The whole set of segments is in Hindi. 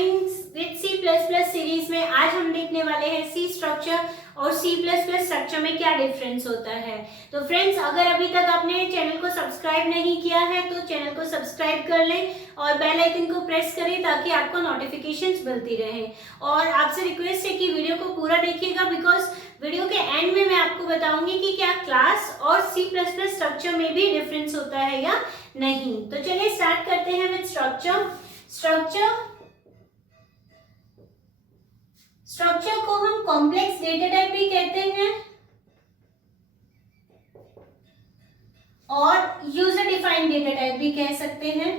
Learning with C plus plus series में आज हम देखने वाले हैं सी स्ट्रक्चर और सी प्लस प्लस स्ट्रक्चर में क्या डिफरेंस होता है। तो फ्रेंड्स, अगर अभी तक आपने चैनल को सब्सक्राइब नहीं किया है तो चैनल को सब्सक्राइब कर लें और बेल आइकन को प्रेस करें ताकि आपको नोटिफिकेशंस मिलती रहे। और आपसे रिक्वेस्ट है कि वीडियो को पूरा देखिएगा, बिकॉज वीडियो के एंड में मैं आपको बताऊंगी कि क्या क्लास और सी प्लस प्लस स्ट्रक्चर में भी डिफरेंस होता है या नहीं। तो चलिए स्टार्ट करते हैं विद स्ट्रक्चर को हम कॉम्प्लेक्स डेटा टाइप भी कहते हैं और यूजर डिफाइंड डेटा टाइप भी कह सकते हैं।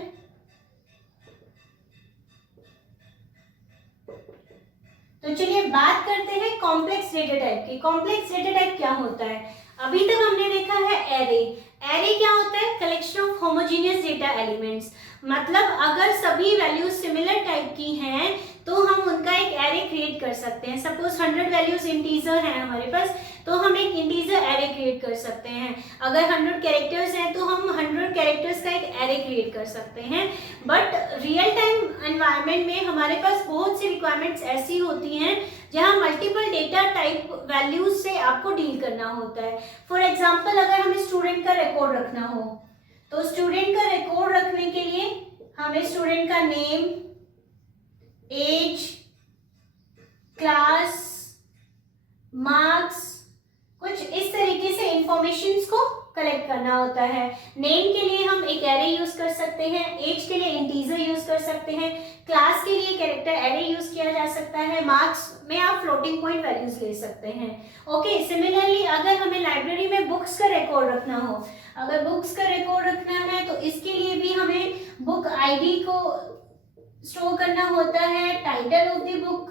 तो चलिए बात करते हैं कॉम्प्लेक्स डेटा टाइप की। कॉम्प्लेक्स डेटा टाइप क्या होता है? अभी तक हमने देखा है एरे क्या होता है? Collection of homogeneous data elements. मतलब अगर सभी वैल्यूज सिमिलर टाइप की हैं तो हम उनका एक एरे क्रिएट कर सकते हैं। सपोज 100 वैल्यूज इंटीजर हैं हमारे पास, तो हम एक इंटीजर एरे क्रिएट कर सकते हैं। अगर 100 कैरेक्टर्स हैं तो हम 100 कैरेक्टर्स का एक एरे क्रिएट कर सकते हैं। बट रियल टाइम एनवायरनमेंट में हमारे पास बहुत सी रिक्वायरमेंट्स ऐसी होती हैं जहां मल्टीपल डेटा टाइप वैल्यूज से आपको डील करना होता है। फॉर एग्जाम्पल, अगर हमें स्टूडेंट का रिकॉर्ड रखना हो तो स्टूडेंट का रिकॉर्ड रखने के लिए हमें स्टूडेंट का नेम, एज, क्लास, मार्क्स, कुछ इस तरीके से इंफॉर्मेशंस को कलेक्ट करना होता है। नेम के लिए हम एक एरे यूज कर सकते हैं, एज के लिए इंटीजर यूज कर सकते हैं, क्लास के लिए कैरेक्टर एरे यूज किया जा सकता है, मार्क्स में आप फ्लोटिंग पॉइंट वैल्यूज ले सकते हैं। ओके, सिमिलरली अगर हमें लाइब्रेरी में बुक्स का रिकॉर्ड रखना हो, अगर बुक्स का रिकॉर्ड रखना है तो इसके लिए भी हमें बुक आईडी को स्टोर करना होता है, टाइटल ऑफ द बुक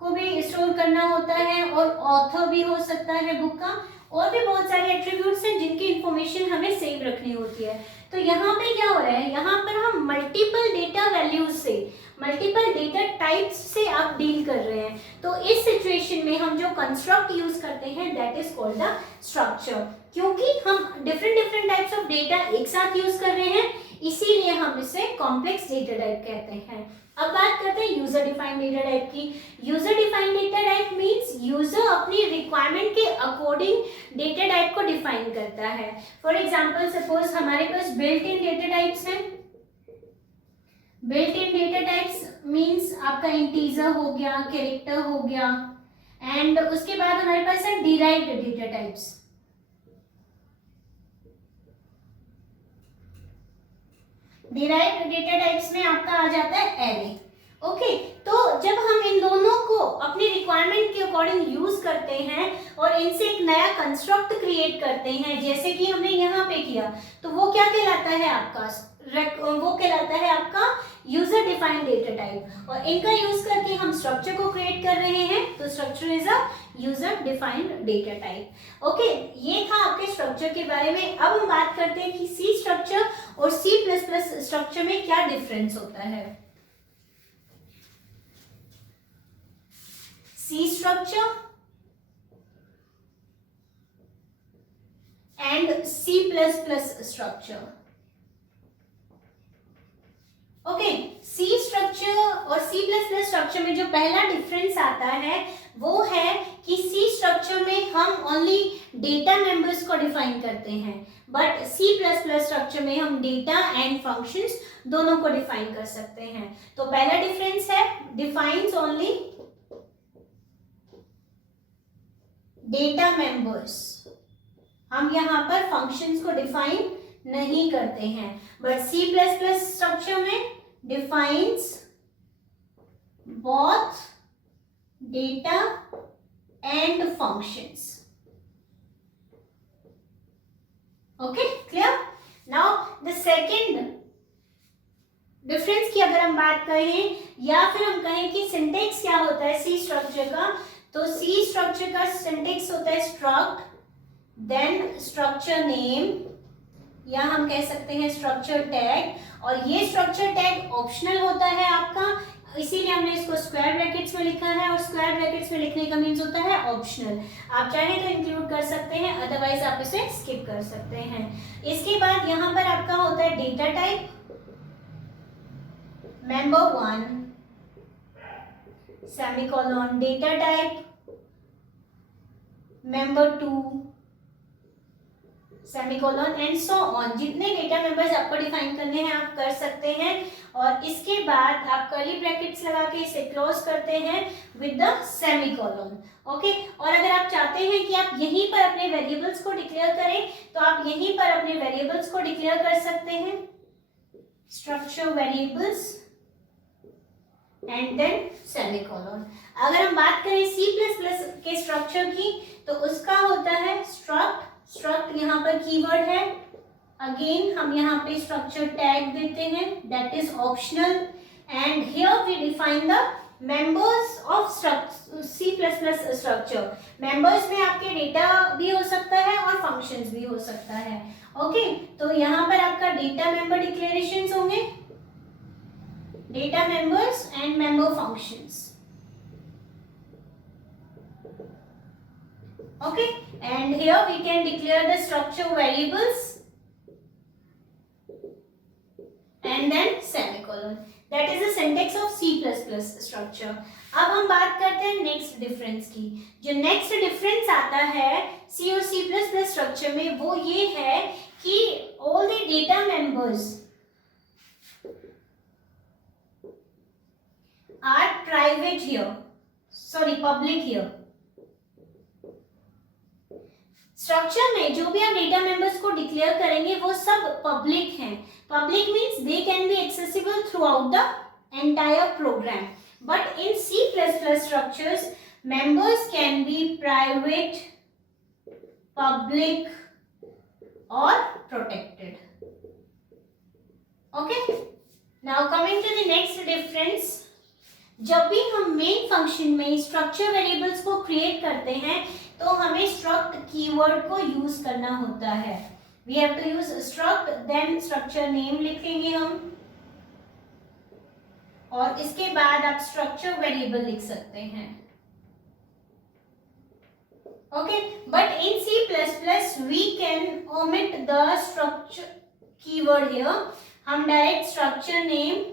को भी स्टोर करना होता है और ऑथर भी हो सकता है बुक का, और भी बहुत सारे एट्रीब्यूट्स हैं जिनकी इंफॉर्मेशन हमें सेव रखनी होती है। तो यहाँ पे क्या हो रहा है, यहाँ पर हम मल्टीपल डेटा वैल्यूज से, मल्टीपल डेटा टाइप्स से आप डील कर रहे हैं। तो इस सिचुएशन में हम जो कंस्ट्रक्ट यूज करते हैं that is called the structure. क्योंकि हम डिफरेंट टाइप्स ऑफ डेटा एक साथ यूज कर रहे हैं, इसीलिए हम इसे कॉम्प्लेक्स डेटा टाइप कहते हैं। अब बात करते हैं यूजर डिफाइंड डेटा टाइप की। User defined data type means user अपनी रिक्वायरमेंट के अकॉर्डिंग डेटा टाइप को डिफाइन करता है। फॉर एग्जांपल, सपोज हमारे पास बिल्ट इन डेटा टाइप्स हैं। Built in data types means आपका इंटीजर हो गया, कैरेक्टर हो गया, एंड उसके बाद हमारे पास है derived data types. Derived data types में आपका आ जाता है एरे। ओके, तो जब हम इन दोनों को अपनी रिक्वायरमेंट के अकॉर्डिंग यूज करते हैं और इनसे एक नया कंस्ट्रक्ट क्रिएट करते हैं, जैसे कि हमने यहाँ पे किया, तो वो क्या कहलाता है आपका? वो कहलाता है आपका यूजर डिफाइंड डेटा टाइप। और इनका यूज करके हम स्ट्रक्चर को क्रिएट कर रहे हैं, तो structure is a user defined data type. Okay, ये था आपके स्ट्रक्चर के बारे में। अब हम बात करते हैं कि सी स्ट्रक्चर और सी प्लस प्लस स्ट्रक्चर में क्या डिफरेंस होता है। C structure and C plus plus structure. Okay, C structure और सी प्लस प्लस स्ट्रक्चर में जो पहला डिफरेंस आता है वो है कि सी स्ट्रक्चर में हम ओनली डेटा मेंबर्स को डिफाइन करते हैं, but C plus plus structure में हम डेटा एंड फंक्शंस दोनों को डिफाइन कर सकते हैं। तो पहला डिफरेंस है डिफाइंस ओनली डेटा मेंबर्स। हम यहाँ पर फंक्शंस को डिफाइन नहीं करते हैं, but C plus plus structure में defines both data and functions. Okay, clear? Now the second difference की अगर हम बात करें या फिर हम कहें कि सिंटेक्स क्या होता है सी स्ट्रक्चर का, तो सी स्ट्रक्चर का सिंटेक्स होता है स्ट्रक्ट, देन स्ट्रक्चर नेम, या हम कह सकते हैं स्ट्रक्चर टैग। और ये स्ट्रक्चर टैग ऑप्शनल होता है आपका, इसीलिए हमने इसको स्क्वायर ब्रैकेट्स में लिखा है, और स्क्वायर ब्रैकेट्स में लिखने का मीन्स होता है ऑप्शनल। आप चाहे तो इंक्लूड कर सकते हैं, अदरवाइज आप इसे स्किप कर सकते हैं। इसके बाद यहाँ पर आपका होता है data type, member 1, semicolon data type, member 2, semicolon and so on. जितने डेटा मेंबर्स आपको डिफाइन करने हैं आप कर सकते हैं, और इसके बाद आप कर्ली ब्रैकेट्स लगा के इसे क्लोज करते हैं विद द सेमीकोलन। ओके, और अगर आप चाहते हैं कि आप यहीं पर अपने वेरिएबल्स को डिक्लेयर करें तो आप यहीं पर अपने वेरिएबल्स को डिक्लेयर कर सकते हैं, structure variables and then semicolon. अगर हम बात करें C++ के स्ट्रक्चर की तो उसका होता है स्ट्रक्ट। स्ट्रक्ट यहाँ पर कीवर्ड है, अगेन हम यहाँ पे स्ट्रक्चर टैग देते हैं, that is optional, and here we define the members of C++ structure. Members में आपके डेटा भी हो सकता है और फंक्शंस भी हो सकता है। ओके, तो यहाँ पर आपका डेटा मेंबर डिक्लेरेशंस होंगे, data members and member functions. Okay, and here we can declare the structure variables and then semicolon. That is the syntax of C++ structure. अब हम बात करते हैं नेक्स्ट डिफरेंस की। जो नेक्स्ट डिफरेंस आता है C और C++ स्ट्रक्चर में वो ये है कि all the data members are private here, sorry public here। Structure में जो भी आप डेटा मेंबर्स को डिक्लेयर करेंगे वो सब पब्लिक हैं। Public means they can be accessible throughout the entire program, but in C++ structures members can be private, public और protected. Okay, now coming to the next difference. जब भी हम मेन फंक्शन में स्ट्रक्चर वेरिएबल्स को क्रिएट करते हैं तो हमें स्ट्रक्ट कीवर्ड को यूज करना होता है। We have to use struct, then structure name लिखेंगे हम, और इसके बाद आप स्ट्रक्चर वेरिएबल लिख सकते हैं। Okay, but in C++ we can omit the structure keyword here. हम डायरेक्ट स्ट्रक्चर नेम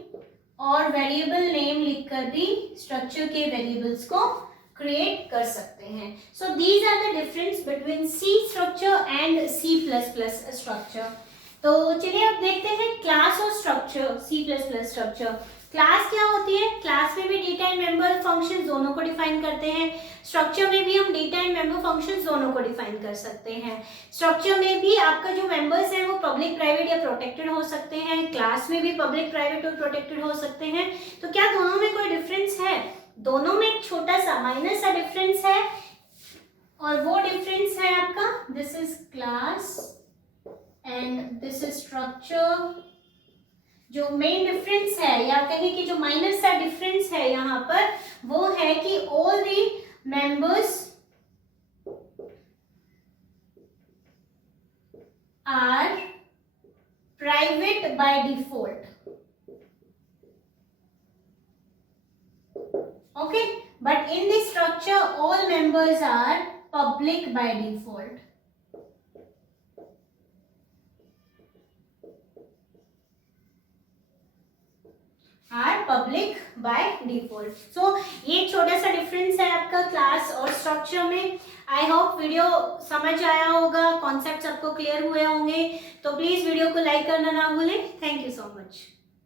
और वेरिएबल नेम लिखकर भी स्ट्रक्चर के वेरिएबल्स को क्रिएट कर सकते हैं। So these are the difference between C structure and C++ structure. तो चलिए अब देखते हैं क्लास और स्ट्रक्चर, C++ स्ट्रक्चर। क्लास क्या होती है? क्लास में भी डेटा एंड मेंबर फंक्शन दोनों को डिफाइन करते हैं। स्ट्रक्चर में भी हम डेटा एंड मेंबर फंक्शन दोनों को डिफाइन कर सकते हैं। स्ट्रक्चर में भी आपका जो मेंबर्स हैं वो पब्लिक, प्राइवेट या प्रोटेक्टेड हो सकते हैं। क्लास में भी पब्लिक, प्राइवेट और प्रोटेक्टेड हो सकते हैं। तो क्या दोनों में कोई डिफरेंस है? दोनों में एक छोटा सा माइनर सा डिफरेंस है, और वो डिफरेंस है आपका this is class and this is structure. जो मेन डिफरेंस है या कहें कि जो माइनर सा डिफरेंस है यहाँ पर वो है कि all the members are private by default. Okay, but in this structure all members are public by default. Are public by default. So ये छोटा सा डिफरेंस है आपका क्लास और स्ट्रक्चर में। आई होप वीडियो समझ आया होगा, कॉन्सेप्ट्स आपको क्लियर हुए होंगे। तो प्लीज वीडियो को लाइक करना ना भूलें। Thank you so much.